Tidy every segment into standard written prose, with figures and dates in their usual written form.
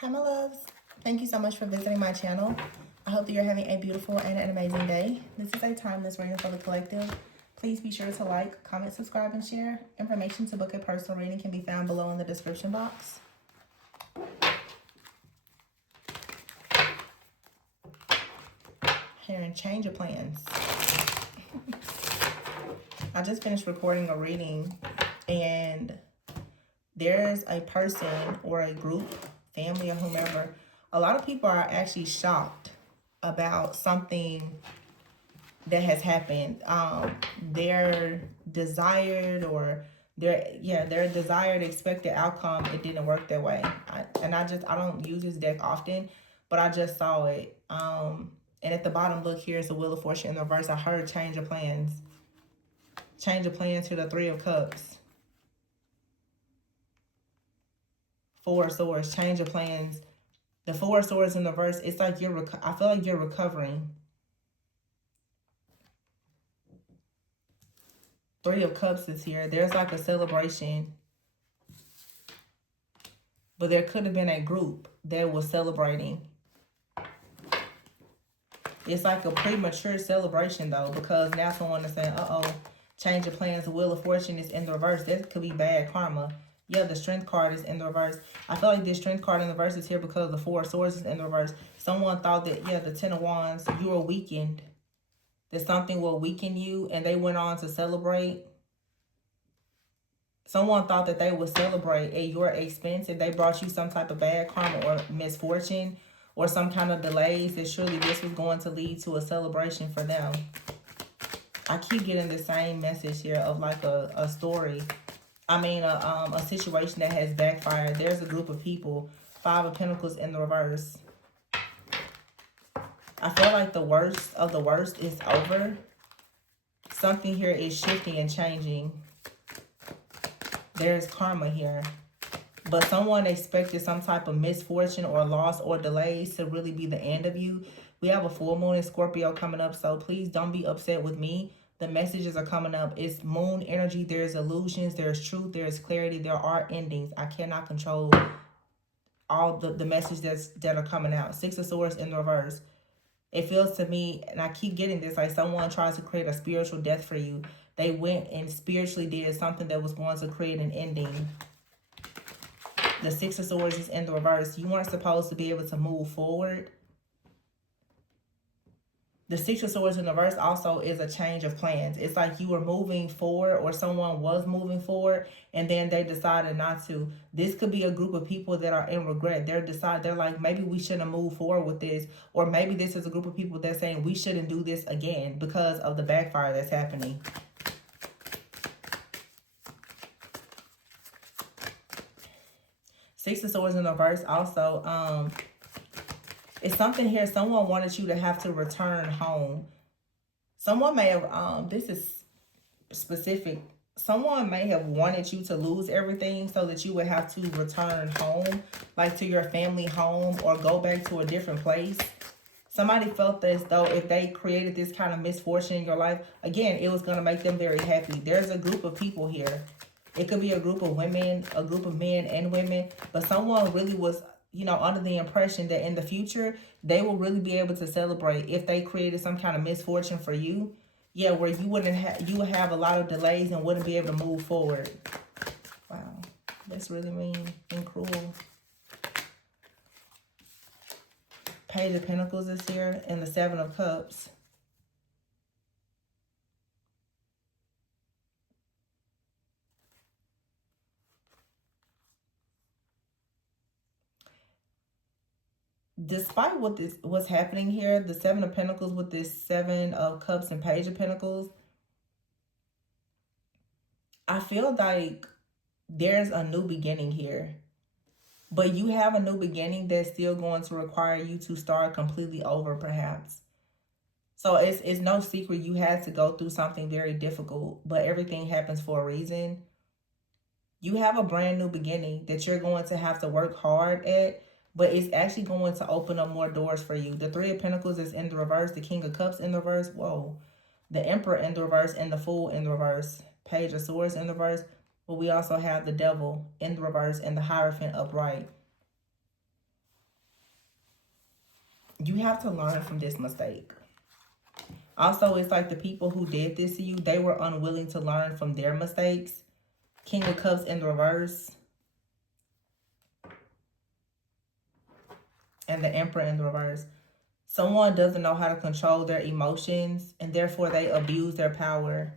Hi, my loves. Thank you so much for visiting my channel. I hope that you're having a beautiful and an amazing day. This is a timeless reading for the collective. Please be sure to like, comment, subscribe, and share. Information to book a personal reading can be found below in the description box. Here and change your plans. I just finished recording a reading, and there's a person or a group, family or whomever. A lot of people are actually shocked about something that has happened. Their desired or their desired expected outcome, it didn't work that way. I don't use this deck often, but I just saw it. And at the bottom, look, here's the Wheel of Fortune in the reverse. I heard change of plans. Change of plans to the Three of Cups. Four of Swords, change of plans. The Four of Swords in the reverse, it's like I feel like you're recovering. Three of Cups is here. There's like a celebration. But there could have been a group that was celebrating. It's like a premature celebration though, because now someone is saying, uh-oh, change of plans. The Wheel of Fortune is in the reverse. That could be bad karma. Yeah, the Strength card is in the reverse. I feel like this Strength card in the reverse is here because the Four of Swords is in the reverse. Someone thought that, yeah, the Ten of Wands, you were weakened. That something will weaken you, and they went on to celebrate. Someone thought that they would celebrate at your expense if they brought you some type of bad karma or misfortune or some kind of delays, that surely this was going to lead to a celebration for them. I keep getting the same message here of like a story. I mean, a situation that has backfired. There's a group of people. Five of Pentacles in the reverse. I feel like the worst of the worst is over. Something here is shifting and changing. There's karma here. But someone expected some type of misfortune or loss or delays to really be the end of you. We have a full moon in Scorpio coming up, so please don't be upset with me. The messages are coming up. It's moon energy. There's illusions. There's truth. There's clarity. There are endings. I cannot control all the messages that are coming out. Six of Swords in the reverse. It feels to me, and I keep getting this, like someone tries to create a spiritual death for you. They went and spiritually did something that was going to create an ending. The Six of Swords is in the reverse. You weren't supposed to be able to move forward. The Six of Swords in the reverse also is a change of plans. It's like you were moving forward, or someone was moving forward, and then they decided not to. This could be a group of people that are in regret. They're like, maybe we shouldn't move forward with this. Or maybe this is a group of people that's saying we shouldn't do this again because of the backfire that's happening. Six of Swords in the reverse also, it's something here. Someone wanted you to have to return home. Someone may have, this is specific. Someone may have wanted you to lose everything so that you would have to return home, like to your family home, or go back to a different place. Somebody felt as though if they created this kind of misfortune in your life, again, it was going to make them very happy. There's a group of people here. It could be a group of women, a group of men and women, but someone really was, you know, under the impression that in the future, they will really be able to celebrate if they created some kind of misfortune for you. Yeah, where you would have a lot of delays and wouldn't be able to move forward. Wow, that's really mean and cruel. Page of Pentacles is here, and the Seven of Cups. Despite what's happening here, the Seven of Pentacles with this Seven of Cups and Page of Pentacles, I feel like there's a new beginning here. But you have a new beginning that's still going to require you to start completely over, perhaps. So it's no secret you had to go through something very difficult, but everything happens for a reason. You have a brand new beginning that you're going to have to work hard at, but it's actually going to open up more doors for you. The Three of Pentacles is in the reverse. The King of Cups in the reverse. Whoa. The Emperor in the reverse and the Fool in the reverse. Page of Swords in the reverse. But we also have the Devil in the reverse and the Hierophant upright. You have to learn from this mistake. Also, it's like the people who did this to you, they were unwilling to learn from their mistakes. King of Cups in the reverse. And the Emperor in the reverse. Someone doesn't know how to control their emotions, and therefore they abuse their power.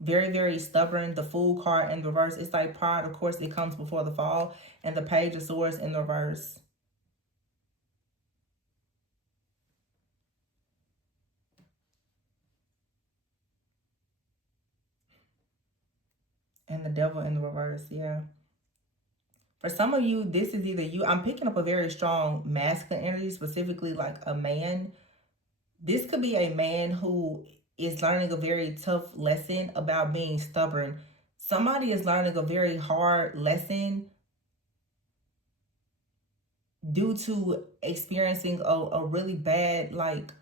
Very, very stubborn. The Fool card in the reverse. It's like pride, of course, it comes before the fall. And the Page of Swords in the reverse. And the Devil in the reverse, yeah. For some of you, this is either you. I'm picking up a very strong masculine energy, specifically like a man. This could be a man who is learning a very tough lesson about being stubborn. Somebody is learning a very hard lesson due to experiencing a really bad, like,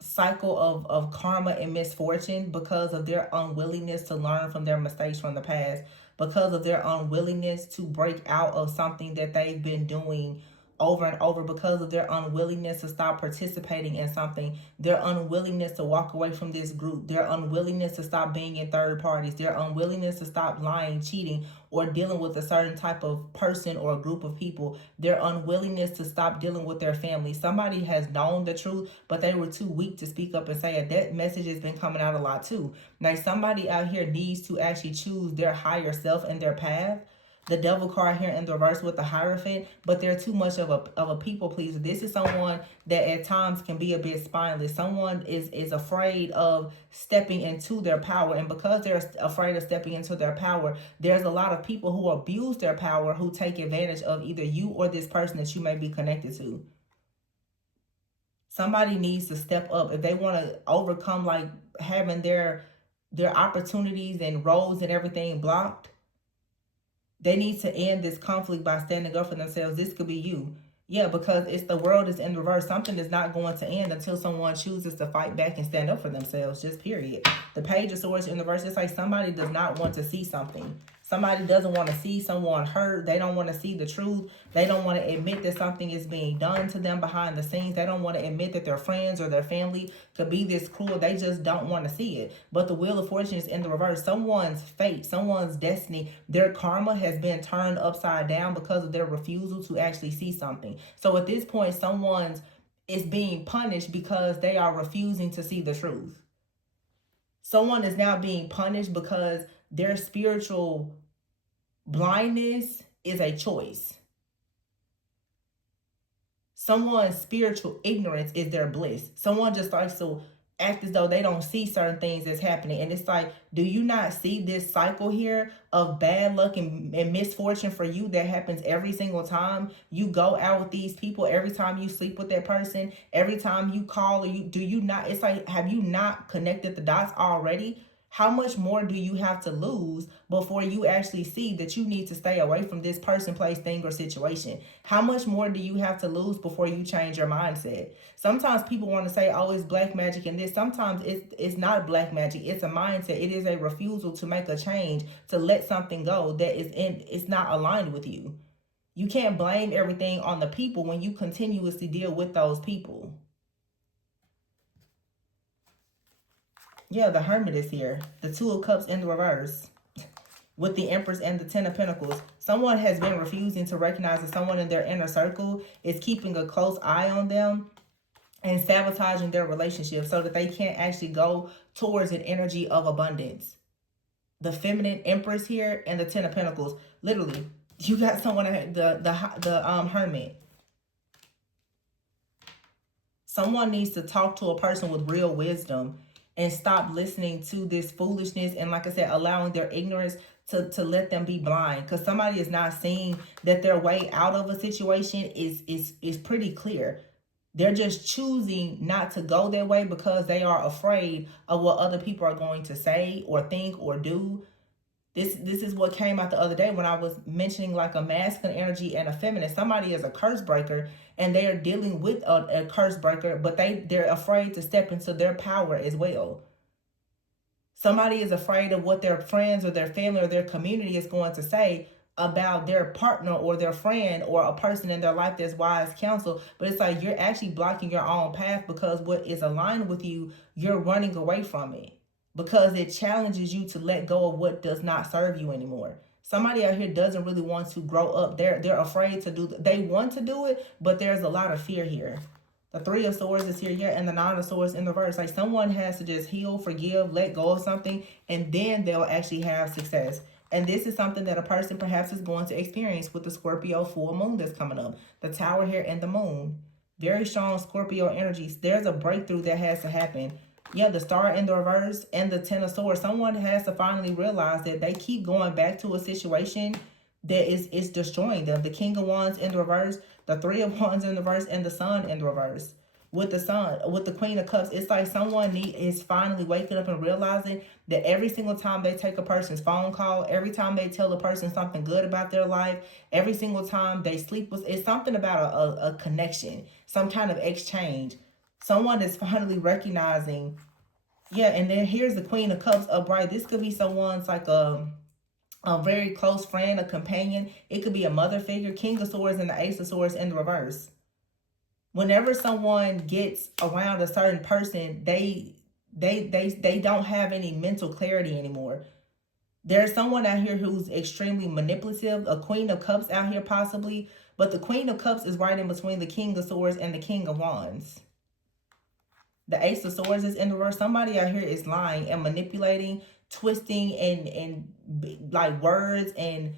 cycle of karma and misfortune because of their unwillingness to learn from their mistakes from the past, because of their unwillingness to break out of something that they've been doing over and over, because of their unwillingness to stop participating in something, their unwillingness to walk away from this group, their unwillingness to stop being in third parties, their unwillingness to stop lying, cheating, or dealing with a certain type of person or a group of people, their unwillingness to stop dealing with their family. Somebody has known the truth, but they were too weak to speak up and say it. That message has been coming out a lot too. Now, somebody out here needs to actually choose their higher self and their path. The Devil card here in the reverse with the Hierophant, but they're too much of a people pleaser. This is someone that at times can be a bit spineless. Someone is afraid of stepping into their power, and because they're afraid of stepping into their power, there's a lot of people who abuse their power, who take advantage of either you or this person that you may be connected to. Somebody needs to step up if they want to overcome, like, having their opportunities and roles and everything blocked. They need to end this conflict by standing up for themselves. This could be you. Yeah, because it's the world is in reverse. Something is not going to end until someone chooses to fight back and stand up for themselves. Just period. The Page of Swords in reverse, it's like somebody does not want to see something. Somebody doesn't want to see someone hurt. They don't want to see the truth. They don't want to admit that something is being done to them behind the scenes. They don't want to admit that their friends or their family could be this cruel. They just don't want to see it. But the Wheel of Fortune is in the reverse. Someone's fate, someone's destiny, their karma has been turned upside down because of their refusal to actually see something. So at this point, someone's is being punished because they are refusing to see the truth. Someone is now being punished because their spiritual blindness is a choice. Someone's spiritual ignorance is their bliss. Someone just starts to act as though they don't see certain things that's happening. And it's like, do you not see this cycle here of bad luck and misfortune for you that happens every single time you go out with these people, every time you sleep with that person, every time you call, or do you not, it's like, have you not connected the dots already? How much more do you have to lose before you actually see that you need to stay away from this person, place, thing, or situation? How much more do you have to lose before you change your mindset? Sometimes people want to say, oh, it's black magic and this. Sometimes it's not black magic. It's a mindset. It is a refusal to make a change, to let something go that it's not aligned with you. You can't blame everything on the people when you continuously deal with those people. Yeah, the Hermit is here. The Two of Cups in the reverse with the Empress and the Ten of Pentacles. Someone has been refusing to recognize that someone in their inner circle is keeping a close eye on them and sabotaging their relationship so that they can't actually go towards an energy of abundance. The Feminine Empress here and the Ten of Pentacles. Literally, you got someone, the Hermit. Someone needs to talk to a person with real wisdom and stop listening to this foolishness and, like I said, allowing their ignorance to let them be blind. Because somebody is not seeing that their way out of a situation is pretty clear. They're just choosing not to go their way because they are afraid of what other people are going to say or think or do. This is what came out the other day when I was mentioning like a masculine energy and a feminine. Somebody is a curse breaker and they are dealing with a curse breaker, but they're afraid to step into their power as well. Somebody is afraid of what their friends or their family or their community is going to say, about their partner or their friend or a person in their life that's wise counsel, but it's like you're actually blocking your own path because what is aligned with you, you're running away from it because it challenges you to let go of what does not serve you anymore. Somebody out here doesn't really want to grow up. They're afraid to do. They want to do it, but there's a lot of fear here. The Three of Swords is here, yeah, and the Nine of Swords in the reverse. Like someone has to just heal, forgive, let go of something, and then they'll actually have success. And this is something that a person perhaps is going to experience with the Scorpio full moon that's coming up. The Tower here and the moon. Very strong Scorpio energies. There's a breakthrough that has to happen. Yeah, the Star in the reverse and the Ten of Swords. Someone has to finally realize that they keep going back to a situation that is destroying them. The King of Wands in the reverse, the Three of Wands in the reverse, and the Sun in the reverse. With the Sun, with the Queen of Cups, it's like someone is finally waking up and realizing that every single time they take a person's phone call, every time they tell a person something good about their life, every single time they sleep with, it's something about a connection, some kind of exchange. Someone is finally recognizing, yeah, and then here's the Queen of Cups upright. This could be someone's like a very close friend, a companion. It could be a mother figure. King of Swords and the Ace of Swords in the reverse. Whenever someone gets around a certain person, they don't have any mental clarity anymore. There's someone out here who's extremely manipulative, a Queen of Cups out here possibly, but the Queen of Cups is right in between the King of Swords and the King of Wands. The Ace of Swords is in the reverse. Somebody out here is lying and manipulating, twisting and like words and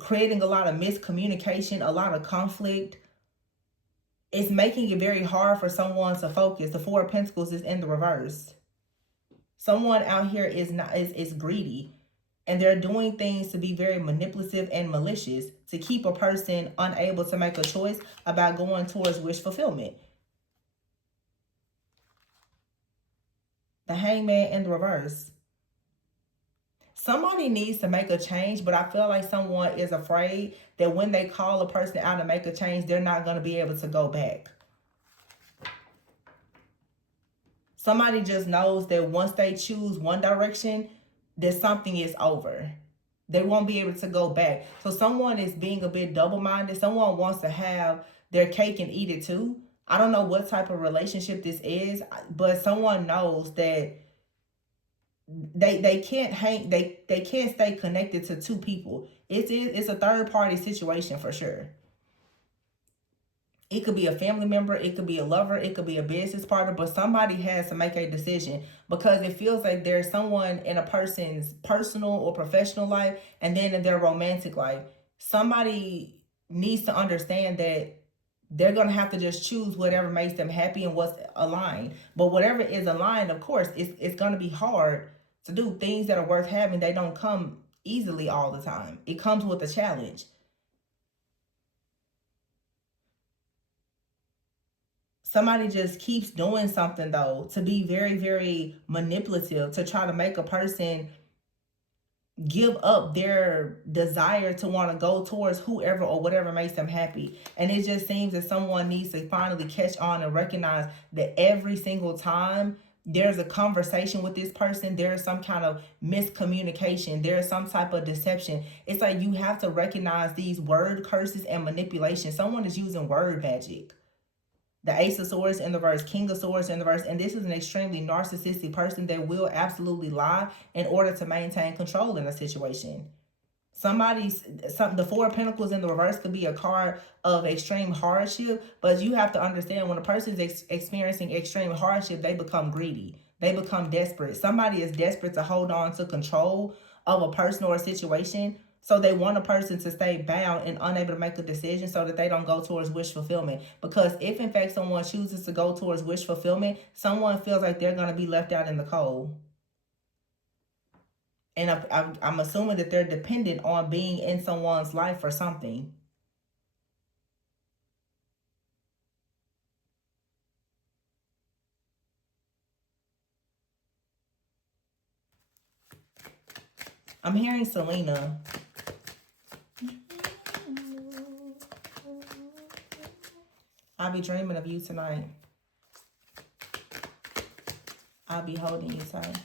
creating a lot of miscommunication, a lot of conflict. It's making it very hard for someone to focus. The Four of Pentacles is in the reverse. Someone out here is greedy, and they're doing things to be very manipulative and malicious to keep a person unable to make a choice about going towards wish fulfillment. The Hangman in the reverse. Somebody needs to make a change, but I feel like someone is afraid that when they call a person out to make a change, they're not going to be able to go back. Somebody just knows that once they choose one direction, that something is over. They won't be able to go back. So someone is being a bit double-minded. Someone wants to have their cake and eat it too. I don't know what type of relationship this is, but someone knows that they can't stay connected to two people. It's a third party situation for sure. It could be a family member, it could be a lover, it could be a business partner, but somebody has to make a decision because it feels like there's someone in a person's personal or professional life and then in their romantic life. Somebody needs to understand that they're going to have to just choose whatever makes them happy and what's aligned. But whatever is aligned, of course, it's going to be hard to do. Things that are worth having, they don't come easily all the time. It comes with a challenge. Somebody just keeps doing something, though, to be very, very manipulative, to try to make a person give up their desire to want to go towards whoever or whatever makes them happy. And it just seems that someone needs to finally catch on and recognize that every single time there's a conversation with this person, there's some kind of miscommunication, there's some type of deception. It's like you have to recognize these word curses and manipulation. Someone is using word magic. The Ace of Swords in the reverse, King of Swords in the reverse, and this is an extremely narcissistic person that will absolutely lie in order to maintain control in a situation. The Four of Pentacles in the reverse could be a card of extreme hardship, but you have to understand when a person is experiencing extreme hardship, they become greedy. They become desperate. Somebody is desperate to hold on to control of a person or a situation. So they want a person to stay bound and unable to make a decision so that they don't go towards wish fulfillment. Because if in fact someone chooses to go towards wish fulfillment, someone feels like they're going to be left out in the cold. And I'm assuming that they're dependent on being in someone's life for something. I'm hearing Selena. I'll be dreaming of you tonight. I'll be holding you tight.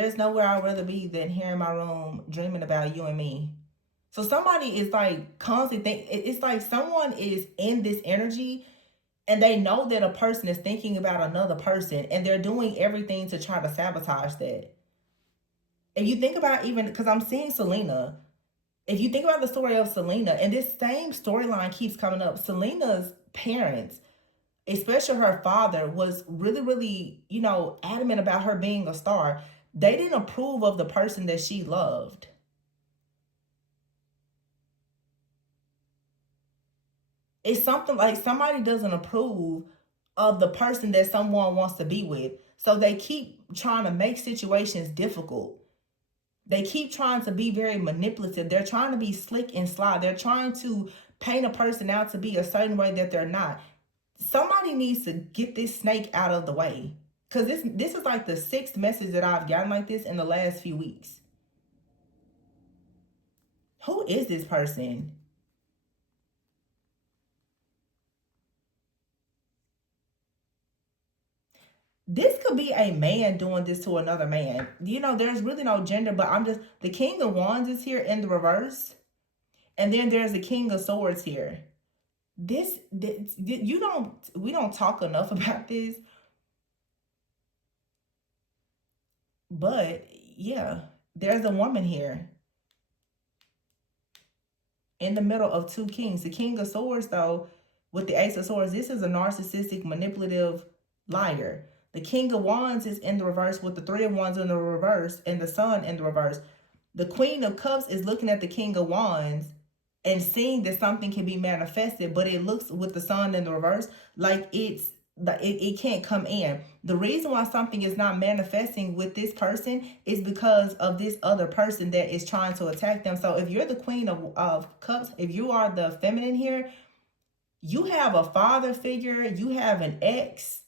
There's nowhere I'd rather be than here in my room dreaming about you and me. So somebody is like constantly it's like someone is in this energy and they know that a person is thinking about another person and they're doing everything to try to sabotage that. If you think about, even because I'm seeing Selena, if you think about the story of Selena, and this same storyline keeps coming up, Selena's parents, especially her father, was really, really, adamant about her being a star. They didn't approve of the person that she loved. It's something like somebody doesn't approve of the person that someone wants to be with. So they keep trying to make situations difficult. They keep trying to be very manipulative. They're trying to be slick and sly. They're trying to paint a person out to be a certain way that they're not. Somebody needs to get this snake out of the way. Because this is like the sixth message that I've gotten like this in the last few weeks. Who is this person? This could be a man doing this to another man. There's really no gender, but the King of Wands is here in the reverse. And then there's the King of Swords here. We don't talk enough about this. But yeah, there's a woman here in the middle of two kings. The King of Swords, though, with the Ace of Swords, this is a narcissistic, manipulative liar. The King of Wands is in the reverse with the Three of Wands in the reverse and the Sun in the reverse. The Queen of Cups is looking at the King of Wands and seeing that something can be manifested, but it looks with the Sun in the reverse like it can't come in. The reason why something is not manifesting with this person is because of this other person that is trying to attack them. So if you're the Queen of Cups, if you are the feminine here, you have a father figure, you have an ex,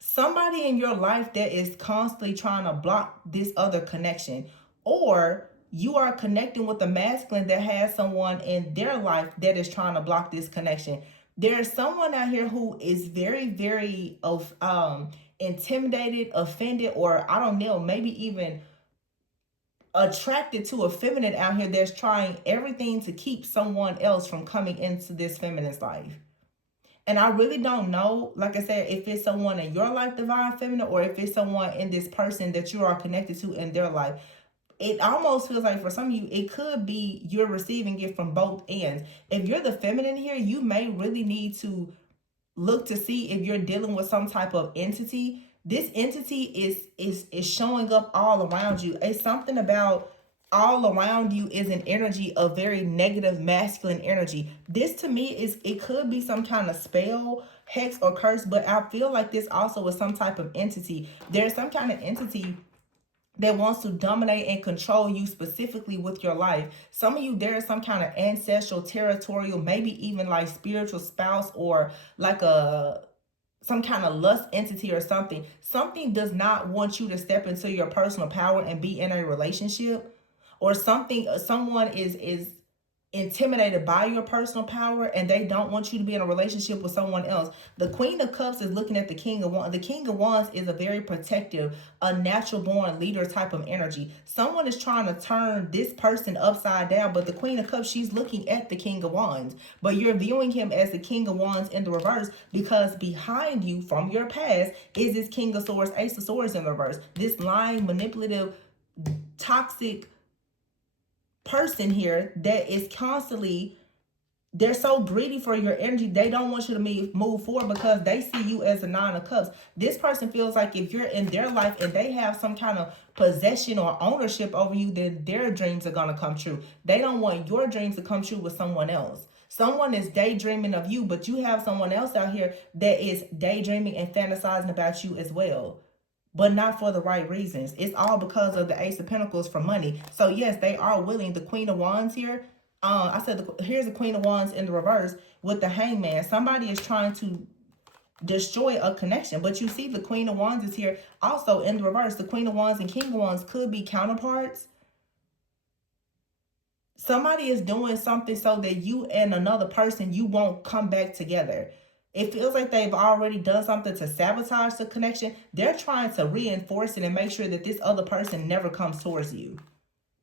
somebody in your life that is constantly trying to block this other connection. Or you are connecting with a masculine that has someone in their life that is trying to block this connection. There's someone out here who is very, very intimidated, offended, or I don't know, maybe even attracted to a feminine out here that's trying everything to keep someone else from coming into this feminine's life. And I really don't know, like I said, if it's someone in your life, divine feminine, or if it's someone in this person that you are connected to in their life. It almost feels like for some of you, it could be you're receiving it from both ends. If you're the feminine here, you may really need to look to see if you're dealing with some type of entity. This entity is showing up all around you. It's something about all around you is an energy of very negative masculine energy. This to me it could be some kind of spell, hex, or curse, but I feel like this also is some type of entity. There's some kind of entity that wants to dominate and control you specifically with your life. Some of you, there is some kind of ancestral, territorial, maybe even like spiritual spouse, or like some kind of lust entity or something. Something does not want you to step into your personal power and be in a relationship, or someone is intimidated by your personal power and they don't want you to be in a relationship with someone else. The Queen of Cups is looking at the King of Wands. The King of Wands is a very protective, a natural born leader type of energy. Someone is trying to turn this person upside down, but the Queen of Cups, she's looking at the King of Wands, but you're viewing him as the King of Wands in the reverse, because behind you from your past is this King of Swords, Ace of Swords in the reverse. This lying, manipulative, toxic person here that is constantly, they're so greedy for your energy. They don't want you to move forward because they see you as a Nine of Cups. This person feels like if you're in their life and they have some kind of possession or ownership over you, then their dreams are going to come true. They don't want your dreams to come true with someone else. Someone is daydreaming of you, but you have someone else out here that is daydreaming and fantasizing about you as well, but not for the right reasons. It's all because of the Ace of Pentacles for money. So yes, they are willing. The Queen of Wands here, I said here's the Queen of Wands in the reverse with the Hangman. Somebody is trying to destroy a connection, but you see the Queen of Wands is here also in the reverse. The Queen of Wands and King of Wands could be counterparts. Somebody is doing something so that you and another person, you won't come back together. It feels like they've already done something to sabotage the connection. They're trying to reinforce it and make sure that this other person never comes towards you.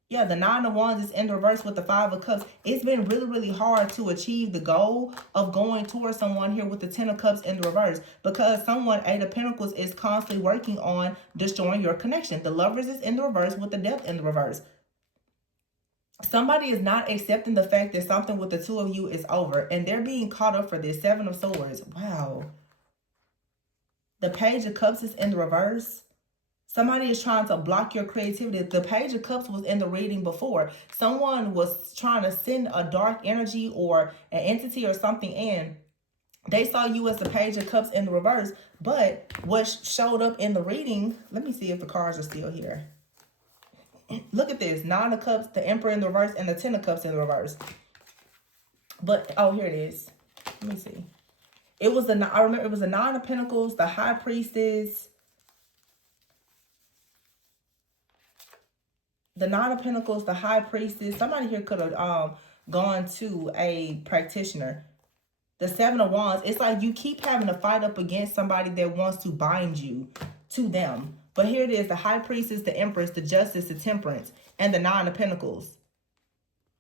Yeah, the Nine of Wands is in reverse with the Five of Cups. It's been really, really hard to achieve the goal of going towards someone here with the Ten of Cups in the reverse, because someone, Eight of Pentacles, is constantly working on destroying your connection. The Lovers is in the reverse with the Death in the reverse. Somebody is not accepting the fact that something with the two of you is over, and they're being caught up for this. Seven of Swords. Wow. The Page of Cups is in the reverse. Somebody is trying to block your creativity. The Page of Cups was in the reading before. Someone was trying to send a dark energy or an entity or something in. They saw you as the Page of Cups in the reverse, but what showed up in the reading, let me see if the cards are still here. Look at this. Nine of Cups, the Emperor in the reverse, and the Ten of Cups in the reverse. But, oh, here it is. Let me see. It was I remember it was the Nine of Pentacles, the High Priestess, the Nine of Pentacles, the High Priestess. Somebody here could have gone to a practitioner. The Seven of Wands. It's like you keep having to fight up against somebody that wants to bind you to them. But here it is. The High Priestess, the Empress, the Justice, the Temperance, and the Nine of Pentacles.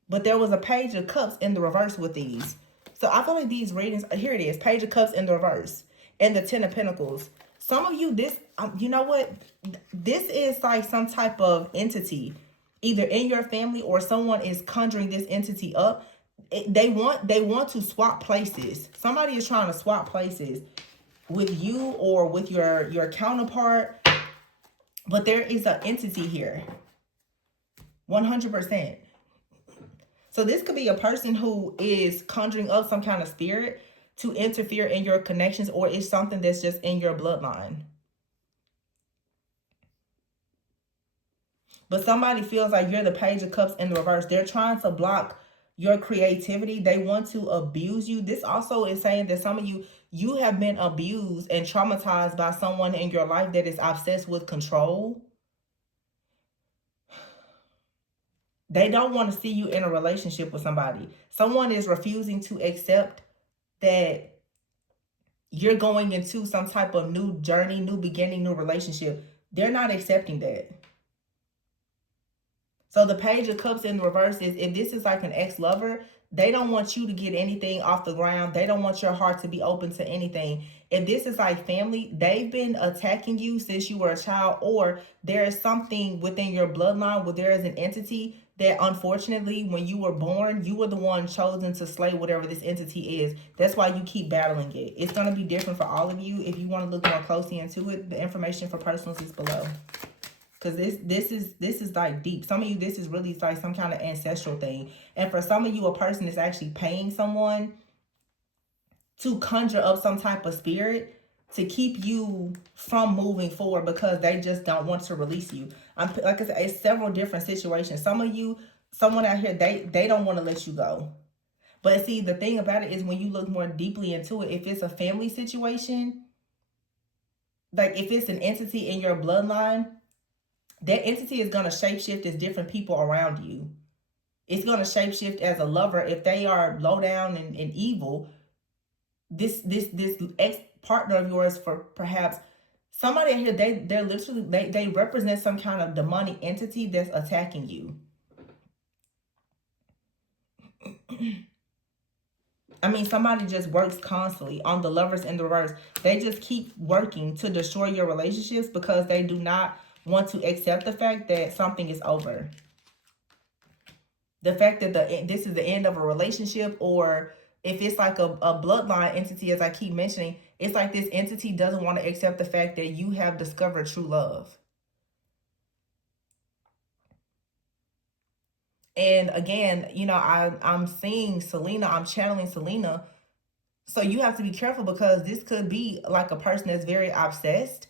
But there was a Page of Cups in the reverse with these. So I feel like these readings, here it is. Page of Cups in the reverse. And the Ten of Pentacles. Some of you, this, you know what? This is like some type of entity, either in your family or someone is conjuring this entity up. They want to swap places. Somebody is trying to swap places with you or with your counterpart. But there is an entity here. 100%. So this could be a person who is conjuring up some kind of spirit to interfere in your connections, or it's something that's just in your bloodline. But somebody feels like you're the Page of Cups in the reverse. They're trying to block your creativity. They want to abuse you. This also is saying that some of you have been abused and traumatized by someone in your life that is obsessed with control. They don't want to see you in a relationship with somebody. Someone is refusing to accept that you're going into some type of new journey, new beginning, new relationship. They're not accepting that. So the Page of Cups in the reverse is, if this is like an ex-lover, they don't want you to get anything off the ground. They don't want your heart to be open to anything. If this is like family, they've been attacking you since you were a child, or there is something within your bloodline where there is an entity that unfortunately when you were born, you were the one chosen to slay whatever this entity is. That's why you keep battling it. It's going to be different for all of you. If you want to look more closely into it, the information for personals is below. Because this is like deep. Some of you, this is really like some kind of ancestral thing. And for some of you, a person is actually paying someone to conjure up some type of spirit to keep you from moving forward because they just don't want to release you. Like I said, it's several different situations. Some of you, someone out here, they don't want to let you go. But see, the thing about it is when you look more deeply into it, if it's a family situation, like if it's an entity in your bloodline, that entity is going to shapeshift as different people around you. It's going to shapeshift as a lover. If they are low down and evil, this ex-partner of yours, for perhaps somebody in here, they're literally, they represent some kind of demonic entity that's attacking you. I mean, somebody just works constantly on the Lovers in the reverse. They just keep working to destroy your relationships because they do not want to accept the fact that something is over. The fact that this is the end of a relationship, or if it's like a bloodline entity, as I keep mentioning, it's like this entity doesn't want to accept the fact that you have discovered true love. And again, you know, I'm seeing Selena, I'm channeling Selena. So you have to be careful because this could be like a person that's very obsessed,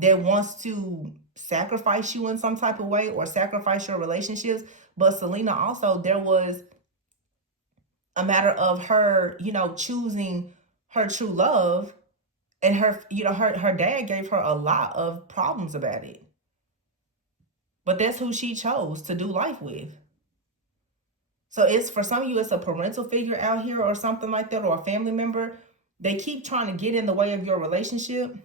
that wants to sacrifice you in some type of way or sacrifice your relationships. But Selena also, there was a matter of her, you know, choosing her true love, and her, you know, her dad gave her a lot of problems about it. But that's who she chose to do life with. So it's, for some of you, it's a parental figure out here or something like that, or a family member. They keep trying to get in the way of your relationship.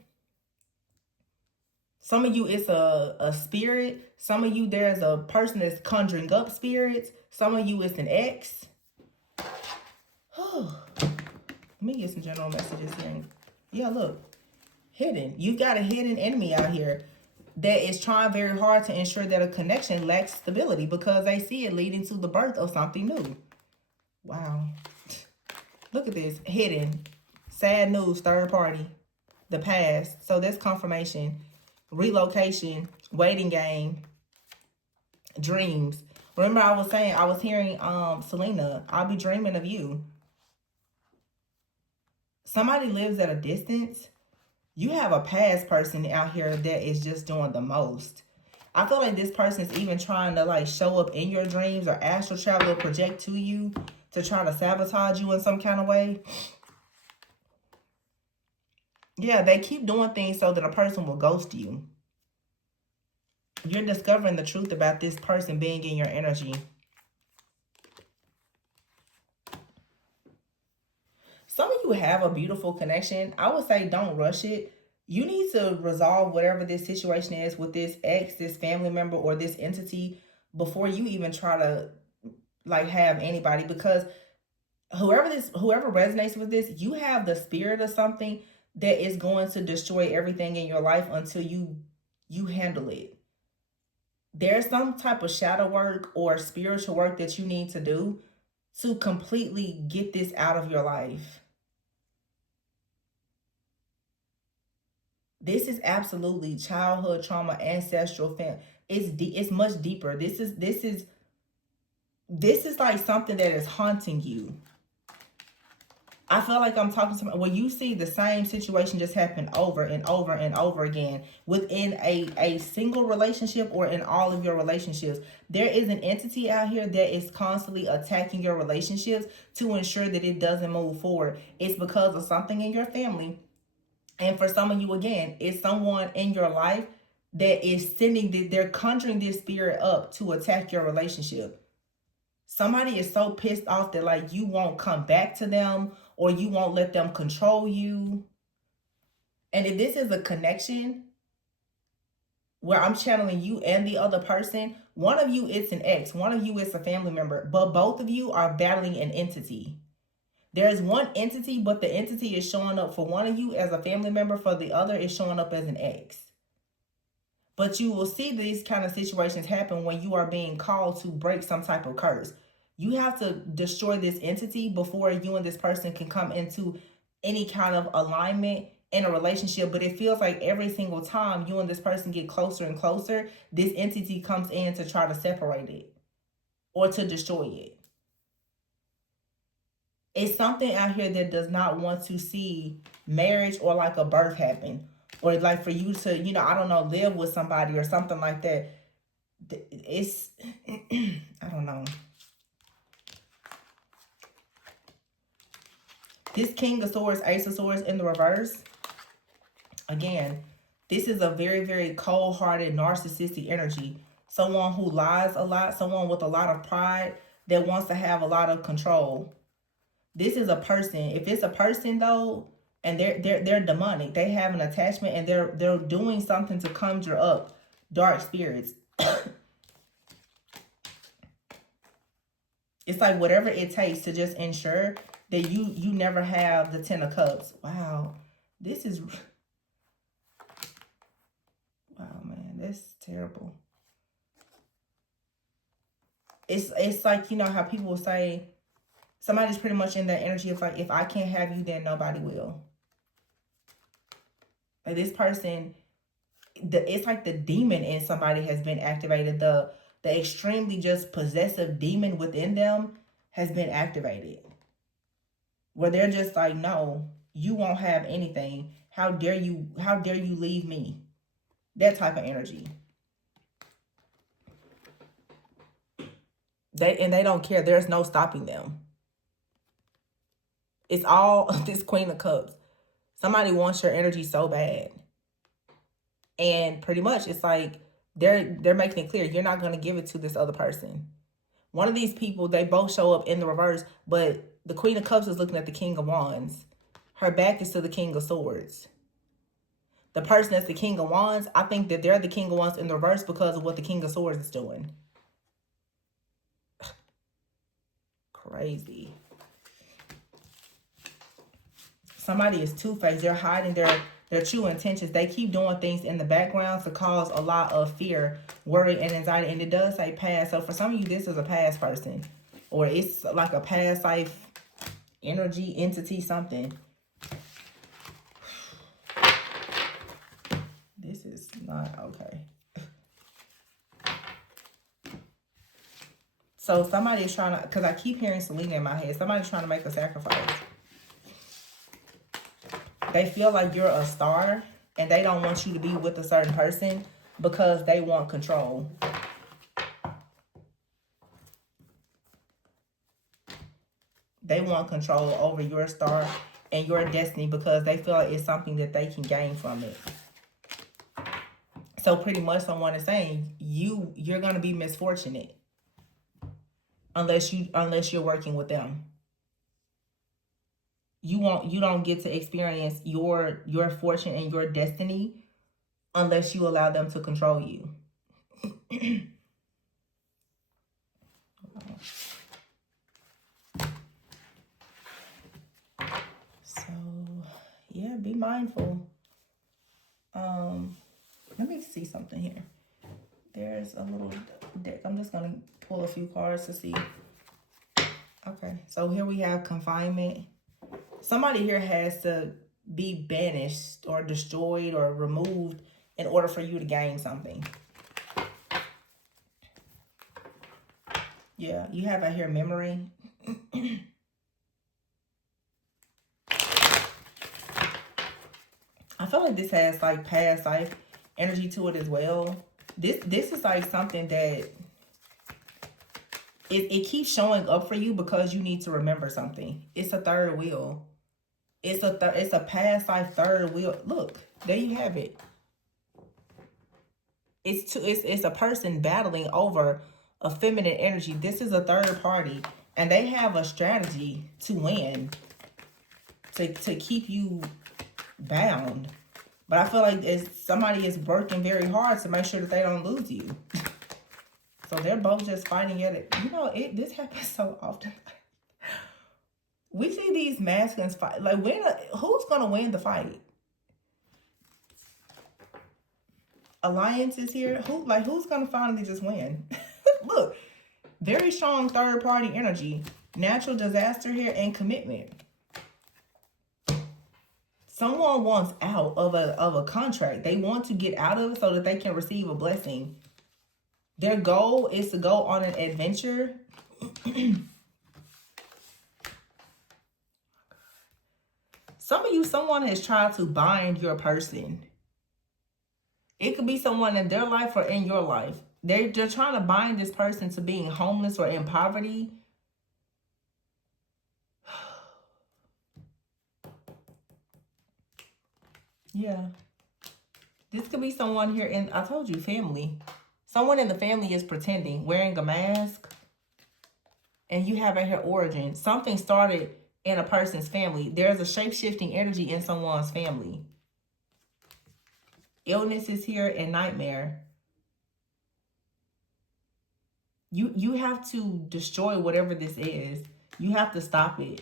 Some of you, it's a spirit. Some of you, there's a person that's conjuring up spirits. Some of you, it's an ex. Let me get some general messages here. Yeah, look. Hidden. You've got a hidden enemy out here that is trying very hard to ensure that a connection lacks stability because they see it leading to the birth of something new. Wow. Look at this. Hidden. Sad news, third party. The past. So that's confirmation. Relocation. Waiting game. Dreams. Remember I was saying, I was hearing Selena, I'll be dreaming of you. Somebody lives at a distance. You have a past person out here that is just doing the most. I feel like this person is even trying to like show up in your dreams or astral travel or project to you to try to sabotage you in some kind of way. Yeah, they keep doing things so that a person will ghost you. You're discovering the truth about this person being in your energy. Some of you have a beautiful connection. I would say don't rush it. You need to resolve whatever this situation is with this ex, this family member, or this entity before you even try to like have anybody, because whoever resonates with this, you have the spirit of something that is going to destroy everything in your life until you handle it. There's some type of shadow work or spiritual work that you need to do to completely get this out of your life. This is absolutely childhood trauma, ancestral family. It's much deeper. This is like something that is haunting you. I feel like I'm talking to when you see the same situation just happen over and over and over again within a single relationship or in all of your relationships. There is an entity out here that is constantly attacking your relationships to ensure that it doesn't move forward. It's because of something in your family. And for some of you, again, it's someone in your life that is they're conjuring this spirit up to attack your relationship. Somebody is so pissed off that like you won't come back to them or you won't let them control you. And if this is a connection where I'm channeling you and the other person, one of you it's an ex, one of you is a family member, but both of you are battling an entity. There's one entity, but the entity is showing up for one of you as a family member, for the other is showing up as an ex. But you will see these kind of situations happen when you are being called to break some type of curse. You have to destroy this entity before you and this person can come into any kind of alignment in a relationship. But it feels like every single time you and this person get closer and closer, this entity comes in to try to separate it or to destroy it. It's something out here that does not want to see marriage or like a birth happen. Or like for you to, I don't know, live with somebody or something like that. It's, I don't know. This King of Swords, Ace of Swords in the reverse. Again, this is a very, very cold-hearted, narcissistic energy. Someone who lies a lot. Someone with a lot of pride that wants to have a lot of control. This is a person. If it's a person though, and they're demonic, they have an attachment and they're doing something to conjure up dark spirits. It's like whatever it takes to just ensure that you never have the 10 of Cups. Wow. This is, wow, man, that's terrible. It's like, how people will say, somebody's pretty much in that energy of like, if I can't have you, then nobody will. Like this person, it's like the demon in somebody has been activated. The extremely just possessive demon within them has been activated. Where they're just like, no, you won't have anything. How dare you leave me? That type of energy. They don't care. There's no stopping them. It's all this Queen of Cups. Somebody wants your energy so bad. And pretty much it's like they're making it clear you're not going to give it to this other person. One of these people, they both show up in the reverse, but the Queen of Cups is looking at the King of Wands. her back is to the King of Swords. The person that's the King of Wands, I think that they're the King of Wands in the reverse because of what the King of Swords is doing. Crazy. Somebody is two-faced. They're hiding their true intentions. They keep doing things in the background to cause a lot of fear, worry, and anxiety. And it does say past. So for some of you, this is a past person. Or it's like a past life energy, entity, something. This is not okay. So somebody is trying to, because I keep hearing Selena in my head. Somebody's trying to make a sacrifice. They feel like you're a star and they don't want you to be with a certain person because they want control. They want control over your star and your destiny because they feel like it's something that they can gain from it. So pretty much someone is saying you're going to be misfortunate unless you're working with them. You don't get to experience your fortune and your destiny unless you allow them to control you. So, yeah, be mindful. Let me see something here. There's a little deck. I'm just going to pull a few cards to see. Okay, so here we have confinement. Somebody here has to be banished or destroyed or removed in order for you to gain something. Yeah, you have out here memory. I feel like this has like past life energy to it as well. This is like something that it keeps showing up for you because you need to remember something. It's a third wheel. It's a past life third wheel. Look, there you have it. It's a person battling over a feminine energy. This is a third party, and they have a strategy to win, to keep you bound. But I feel like somebody is working very hard to make sure that they don't lose you. So they're both just fighting at it. You know, this happens so often. We see these masculines fight. Like, who's going to win the fight? Alliances here? Who's going to finally just win? Look, very strong third party energy. Natural disaster here and commitment. Someone wants out of a contract. They want to get out of it so that they can receive a blessing. Their goal is to go on an adventure. Some of you, someone has tried to bind your person. It could be someone in their life or in your life. They're trying to bind this person to being homeless or in poverty. Yeah. This could be someone here in, I told you, family. Someone in the family is pretending, wearing a mask. And you have in here origin. Something started in a person's family. There's a shape-shifting energy in someone's family. Illness is here and nightmare. You have to destroy whatever this is. You have to stop it.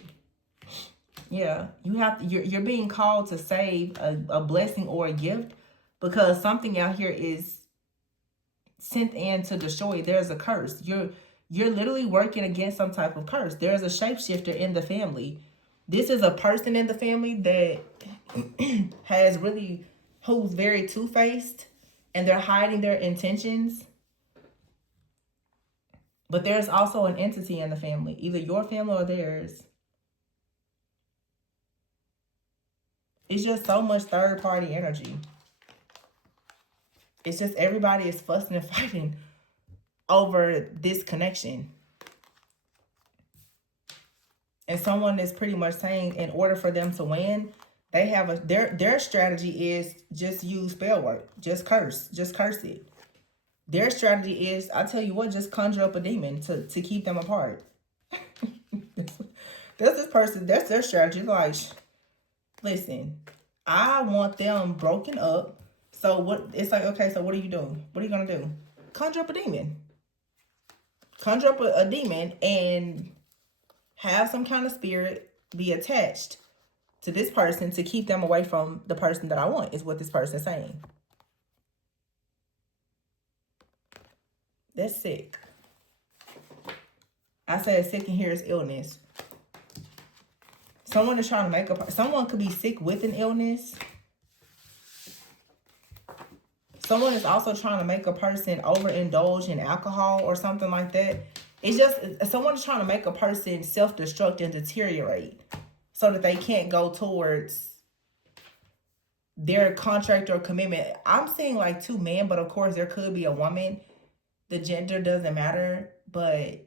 Yeah, you're being called to save a blessing or a gift because something out here is sent in to destroy. There's a curse. You're literally working against some type of curse. There's a shapeshifter in the family. This is a person in the family that who's very two-faced, and they're hiding their intentions. But there's also an entity in the family, either your family or theirs. It's just so much third-party energy. It's just everybody is fussing and fighting over this connection. And someone is pretty much saying in order for them to win, they have their strategy is just use spell work. Just curse it. Their strategy is, I tell you what, just conjure up a demon to keep them apart. That's this person, that's their strategy. Like, Listen, I want them broken up. So what? It's like, okay, so what are you doing? What are you gonna do? Conjure up a demon. Conjure up a demon and have some kind of spirit be attached to this person to keep them away from the person that I want, is what this person is saying. That's sick. I said sick, and here is illness. Someone is trying to make someone could be sick with an illness. Someone is also trying to make a person overindulge in alcohol or something like that. It's just someone is trying to make a person self-destruct and deteriorate so that they can't go towards their contract or commitment. I'm seeing like two men, but of course there could be a woman. The gender doesn't matter. But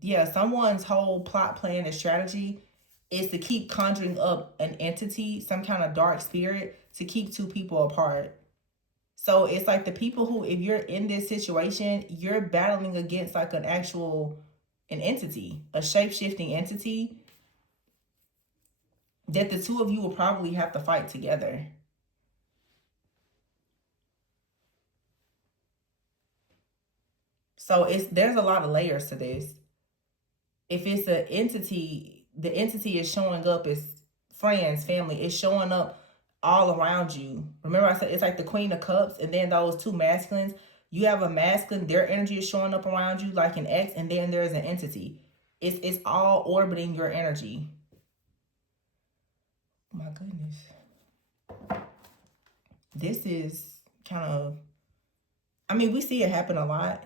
yeah, someone's whole plot, plan, and strategy is to keep conjuring up an entity, some kind of dark spirit, to keep two people apart. So it's like the people who, if you're in this situation, you're battling against like an entity, a shape-shifting entity that the two of you will probably have to fight together. So there's a lot of layers to this. If it's an entity, the entity is showing up as friends, family. It's showing up all around you. Remember I said it's like the Queen of Cups, and then those two masculines. You have a masculine, their energy is showing up around you like an X, and then there's an entity. It's all orbiting your energy. My goodness. This is kind of, I mean, we see it happen a lot.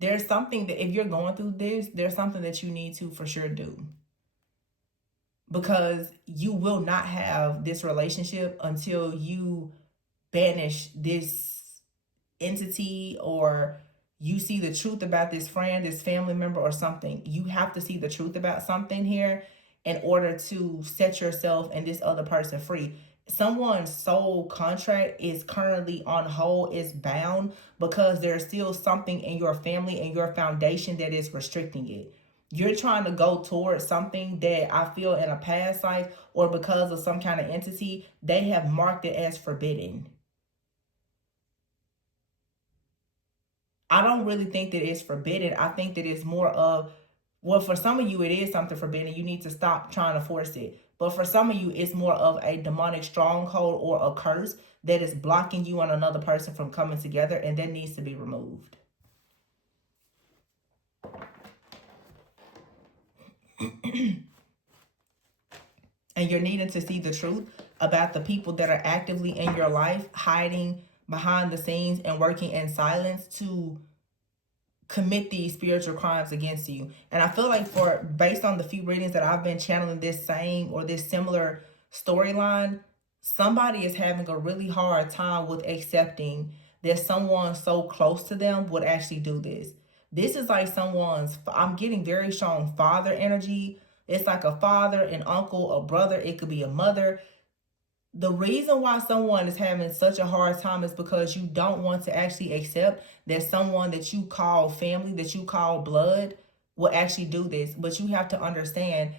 There's something that if you're going through this, there's something that you need to for sure do. Because you will not have this relationship until you banish this entity, or you see the truth about this friend, this family member, or something. You have to see the truth about something here in order to set yourself and this other person free. Someone's soul contract is currently on hold, is bound, because there's still something in your family and your foundation that is restricting it. You're trying to go towards something that I feel in a past life, or because of some kind of entity, they have marked it as forbidden. I don't really think that it's forbidden. I think that it's more of, well, for some of you, it is something forbidden. You need to stop trying to force it. But for some of you, it's more of a demonic stronghold or a curse that is blocking you and another person from coming together, and that needs to be removed. And you're needing to see the truth about the people that are actively in your life, hiding behind the scenes and working in silence to commit these spiritual crimes against you. And I feel like based on the few readings that I've been channeling this same or this similar storyline, somebody is having a really hard time with accepting that someone so close to them would actually do this. This is like I'm getting very strong father energy. It's like a father, an uncle, a brother. It could be a mother. The reason why someone is having such a hard time is because you don't want to actually accept that someone that you call family, that you call blood, will actually do this. But you have to understand,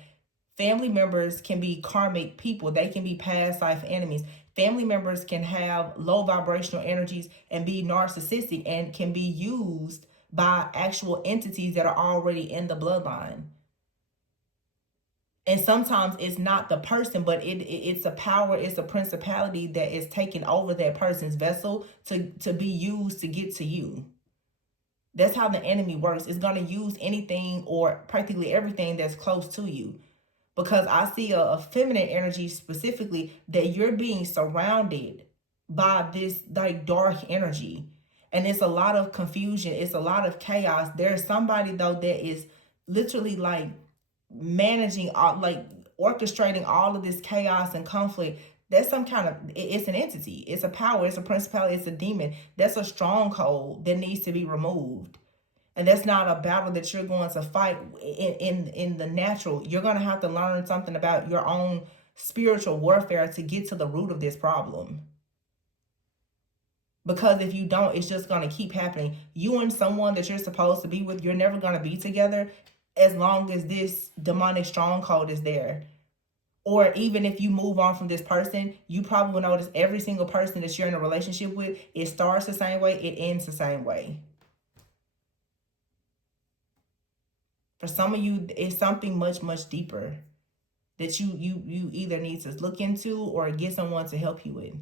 family members can be karmic people. They can be past life enemies. Family members can have low vibrational energies and be narcissistic and can be used by actual entities that are already in the bloodline. And sometimes it's not the person, but it's a power, it's a principality that is taking over that person's vessel to be used to get to you. That's how the enemy works. It's going to use anything or practically everything that's close to you. Because I see a feminine energy specifically, that you're being surrounded by this like dark energy. And it's a lot of confusion. It's a lot of chaos. There's somebody though that is literally like managing like orchestrating all of this chaos and conflict. That's some kind of, it's an entity, it's a power, it's a principality, it's a demon. That's a stronghold that needs to be removed. And that's not a battle that you're going to fight in the natural. You're going to have to learn something about your own spiritual warfare to get to the root of this problem. Because if you don't, it's just going to keep happening. You and someone that you're supposed to be with, you're never going to be together as long as this demonic stronghold is there. Or even if you move on from this person, you probably will notice every single person that you're in a relationship with, it starts the same way, it ends the same way. For some of you, it's something much, much deeper that you either need to look into or get someone to help you with.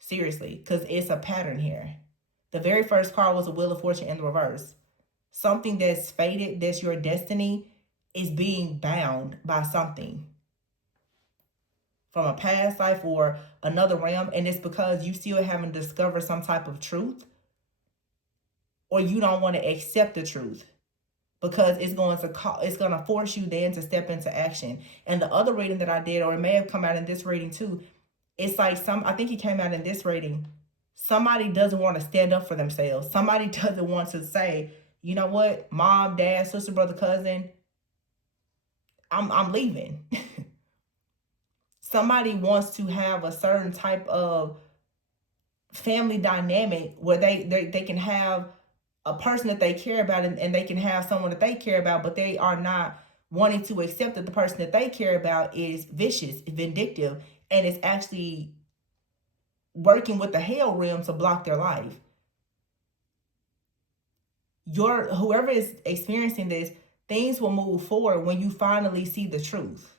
Seriously, because it's a pattern here. The very first card was a Wheel of Fortune in the reverse. Something that's fated, that's your destiny, is being bound by something from a past life or another realm, and it's because you still haven't discovered some type of truth, or you don't want to accept the truth, because it's going to force you then to step into action. And the other reading that I did, or it may have come out in this reading too, it's like I think it came out in this reading. Somebody doesn't want to stand up for themselves. Somebody doesn't want to say, you know what, mom, dad, sister, brother, cousin, I'm leaving. Somebody wants to have a certain type of family dynamic where they can have a person that they care about, and they can have someone that they care about, but they are not wanting to accept that the person that they care about is vicious, vindictive, and is actually working with the hell realm to block their life. Whoever is experiencing this, things will move forward when you finally see the truth.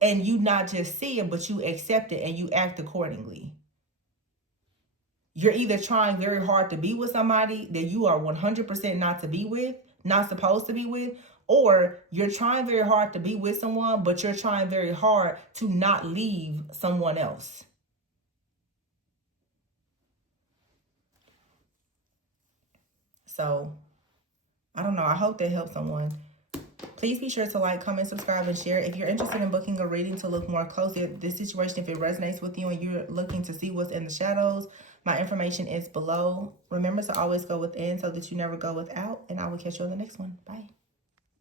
And you not just see it, but you accept it and you act accordingly. You're either trying very hard to be with somebody that you are 100% not to be with, not supposed to be with, or you're trying very hard to be with someone, but you're trying very hard to not leave someone else. So, I don't know. I hope that helps someone. Please be sure to like, comment, subscribe, and share. If you're interested in booking a reading to look more closely at this situation, if it resonates with you and you're looking to see what's in the shadows, my information is below. Remember to always go within so that you never go without, and I will catch you on the next one. Bye.